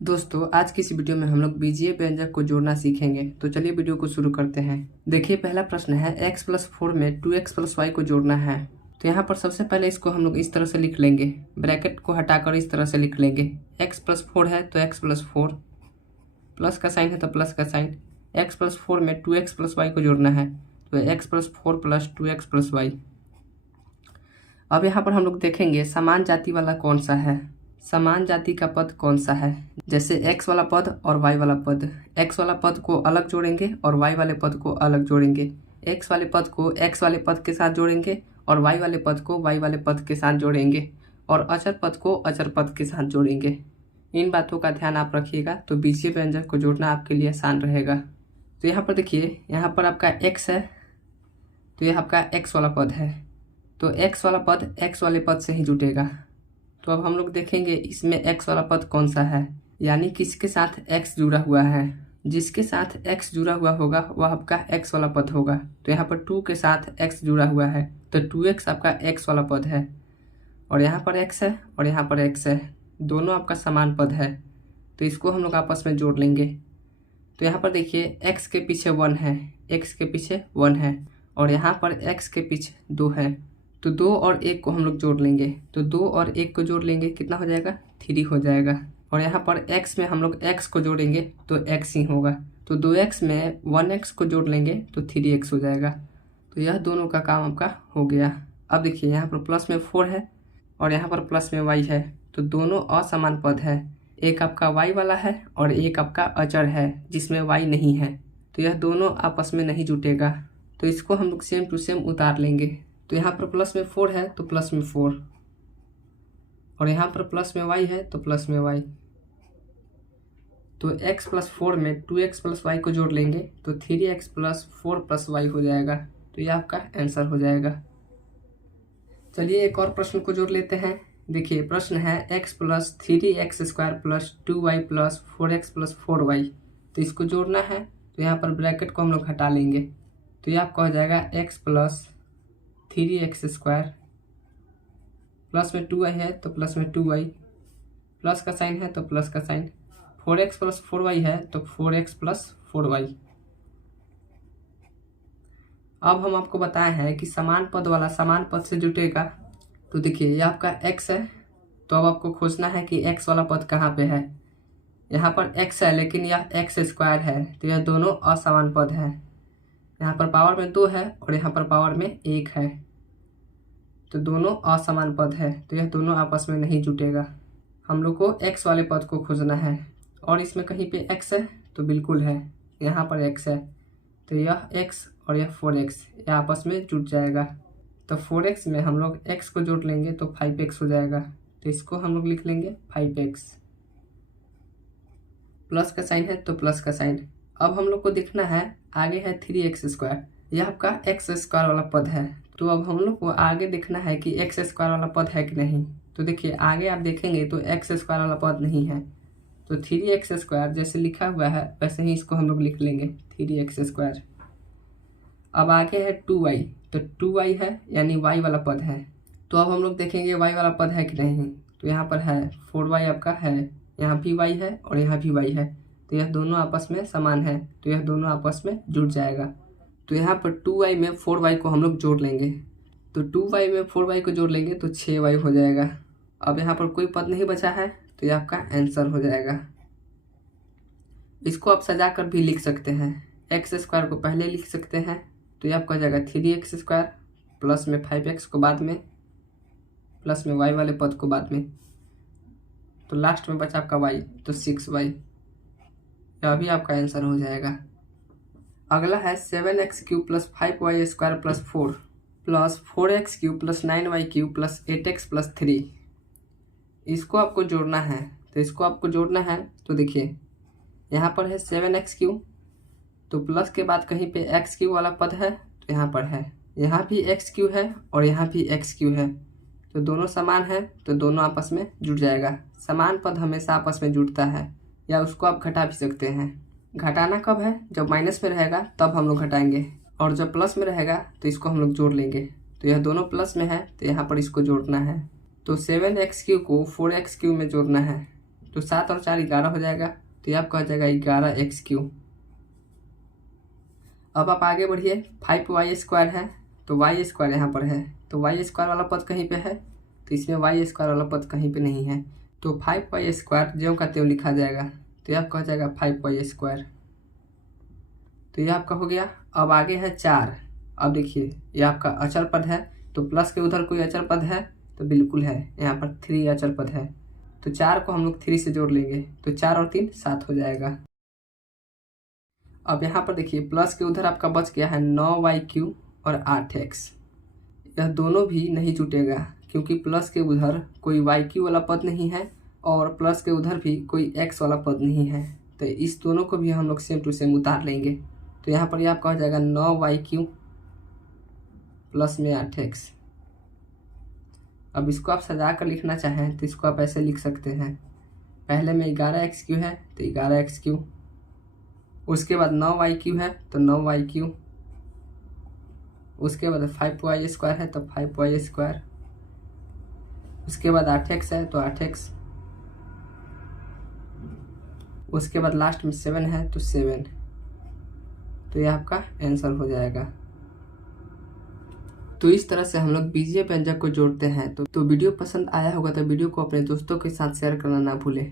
दोस्तों आज की इस वीडियो में हम लोग बीजीय व्यंजक को जोड़ना सीखेंगे। तो चलिए वीडियो को शुरू करते हैं। देखिए पहला प्रश्न है x+4 में 2x+y को जोड़ना है। तो यहाँ पर सबसे पहले इसको हम लोग इस तरह से लिख लेंगे, ब्रैकेट को हटाकर इस तरह से लिख लेंगे। x+4 है तो x+4, प्लस का साइन है तो प्लस का साइन। x+4 में 2x+y को जोड़ना है तो x+4 + 2x+y। अब यहाँ पर हम लोग देखेंगे समान जाति वाला कौन सा है, समान जाति का पद कौन सा है। जैसे x वाला पद और y वाला पद, x वाला पद को अलग जोड़ेंगे और y वाले पद को अलग जोड़ेंगे। x वाले पद को x वाले पद के साथ जोड़ेंगे और y वाले पद को y वाले पद के साथ जोड़ेंगे और अचर पद को अचर पद के साथ जोड़ेंगे। इन बातों का ध्यान आप रखिएगा तो बीजीय व्यंजक को जोड़ना आपके लिए आसान रहेगा। तो यहाँ पर देखिए, यहाँ पर आपका x है तो यह आपका x वाला पद है, तो x वाला पद x वाले पद से ही जुटेगा। तो अब हम लोग देखेंगे इसमें x वाला पद कौन सा है, यानी किसके साथ x जुड़ा हुआ है। जिसके साथ x जुड़ा हुआ होगा वह आपका x वाला पद होगा। तो यहाँ पर 2 के साथ x जुड़ा हुआ है तो 2x आपका x वाला पद है, और यहाँ पर x है और यहाँ पर x है, दोनों आपका समान पद है। तो इसको हम लोग आपस में जोड़ लेंगे। तो यहाँ पर देखिए x के पीछे 1 है, x के पीछे 1 है और यहाँ पर x के पीछे 2 है। तो 2 और 1 को हम लोग जोड़ लेंगे, तो 2 और 1 को जोड़ लेंगे, कितना हो जाएगा 3 हो जाएगा। और यहाँ पर x में हम लोग x को जोड़ेंगे तो x ही होगा। तो 2x में 1x को जोड़ लेंगे तो 3x हो जाएगा। तो यह दोनों का काम आपका हो गया। अब देखिए यहाँ पर प्लस में 4 है और यहाँ पर प्लस में y है, तो दोनों असमान पद है। एक आपका y वाला है और एक आपका अचर है जिसमें y नहीं है, तो यह दोनों आपस में नहीं जुटेगा। तो इसको हम लोग सेम टू सेम उतार लेंगे। तो यहाँ पर प्लस में 4 है तो प्लस में 4, और यहाँ पर प्लस में y है तो प्लस में y। तो x+4 में 2x+y को जोड़ लेंगे तो 3x+4+y हो जाएगा। तो यह आपका आंसर हो जाएगा। चलिए एक और प्रश्न को जोड़ लेते हैं। देखिए प्रश्न है x+3x² + 2y + 4x+4y। तो इसको जोड़ना है तो यहाँ पर ब्रैकेट को हम लोग हटा लेंगे। तो यह आपका हो जाएगा x+3x² प्लस में 2y है तो प्लस में 2y, प्लस का साइन है तो प्लस का साइन, 4x+4y है तो 4x+4y। अब हम आपको बताए हैं कि समान पद वाला समान पद से जुटेगा। तो देखिए यह आपका x है, तो अब आपको खोजना है कि x वाला पद कहाँ पे है। यहाँ पर x है लेकिन यह x² है, तो यह दोनों असमान पद है। यहाँ पर पावर में 2 है और यहाँ पर पावर में 1 है, तो दोनों असमान पद है, तो यह दोनों आपस में नहीं जुटेगा। हम लोग को x वाले पद को खोजना है, और इसमें कहीं पे x है तो बिल्कुल है, यहाँ पर x है, तो यह x और यह 4x यह आपस में जुट जाएगा। तो 4x में हम लोग x को जोड़ लेंगे तो 5x हो जाएगा। तो इसको हम लोग लिख लेंगे 5x, प्लस का साइन है तो प्लस का साइन। अब हम लोग को देखना है आगे है 3x², यह आपका x² वाला पद है। तो अब हम लोग को आगे देखना है कि x² वाला पद है कि नहीं। तो देखिए आगे आप देखेंगे तो x² वाला पद नहीं है, तो 3x² जैसे लिखा हुआ है वैसे ही इसको हम लोग लिख लेंगे 3x²। अब आगे है 2y, तो 2y है यानी y वाला पद है। तो अब हम लोग देखेंगे y वाला पद है कि नहीं। तो यहाँ पर है 4y आपका है, यहाँ भी y है और यहाँ भी y है, तो यह दोनों आपस में समान है, तो यह दोनों आपस में जुड़ जाएगा। तो यहाँ पर 2y में 4y को हम लोग जोड़ लेंगे, तो 2y में 4y को जोड़ लेंगे तो 6y हो जाएगा। अब यहाँ पर कोई पद नहीं बचा है, तो यह आपका आंसर हो जाएगा। इसको आप सजा कर भी लिख सकते हैं, x² को पहले लिख सकते हैं, तो यह आपका हो जाएगा 3x² प्लस में 5x को बाद में, प्लस में y वाले पद को बाद में, तो लास्ट में बचा आपका y, तो 6y। यह भी आपका आंसर हो जाएगा। अगला है 7x³ + 5y² + 4 plus 4x³ + 9y³ + 8x + 3। इसको आपको जोड़ना है, तो इसको आपको जोड़ना है। तो देखिए यहाँ पर है 7x³, तो प्लस के बाद कहीं पे x³ वाला पद है तो यहाँ पर है, यहाँ भी x³ है और यहाँ भी x³ है, तो दोनों समान है, तो दोनों आपस में जुड़ जाएगा। समान पद हमेशा आपस में जुड़ता है, या उसको आप घटा भी सकते हैं। घटाना कब है, जब माइनस में रहेगा तब हम लोग घटाएंगे, और जब प्लस में रहेगा तो इसको हम लोग जोड़ लेंगे। तो यह दोनों प्लस में है तो यहाँ पर इसको जोड़ना है। तो 7x³ को 4x³ में जोड़ना है, तो 7 और 4 11 हो जाएगा, तो ये आपका हो जाएगा 11x3। अब आप आगे बढ़िए, 5y² है तो y² यहाँ पर है, तो y² वाला पद कहीं पे है, तो इसमें y² वाला पद कहीं पे नहीं है, तो 5y² ज्यों का त्यों लिखा जाएगा, तो ये आपका हो जाएगा 5y²। तो ये आपका हो गया। अब आगे है 4। अब देखिए ये आपका अचर पद है, तो प्लस के उधर कोई अचर पद है तो बिल्कुल है, यहाँ पर 3 अचर पद है, तो 4 को हम लोग 3 से जोड़ लेंगे, तो 4 और 3 7 हो जाएगा। अब यहाँ पर देखिए प्लस के उधर आपका बच गया है 9y³ और 8x। यह दोनों भी नहीं जुटेगा क्योंकि प्लस के उधर कोई y³ वाला पद नहीं है और प्लस के उधर भी कोई x वाला पद नहीं है, तो इस दोनों को भी हम लोग सेम टू सेम उतार लेंगे। तो यहाँ पर ये आपका हो जाएगा 9y³ प्लस में 8x। अब इसको आप सजा कर लिखना चाहें तो इसको आप ऐसे लिख सकते हैं, पहले में 11x³ है तो 11x³, उसके बाद 9y³ है तो 9y³, उसके बाद 5y² है तो 5y², उसके बाद 8x है तो 8x, उसके बाद लास्ट में 7 है तो 7। तो ये आपका आंसर हो जाएगा। तो इस तरह से हम लोग बीजीय व्यंजक को जोड़ते हैं। तो वीडियो पसंद आया होगा तो वीडियो को अपने दोस्तों के साथ शेयर करना ना भूलें।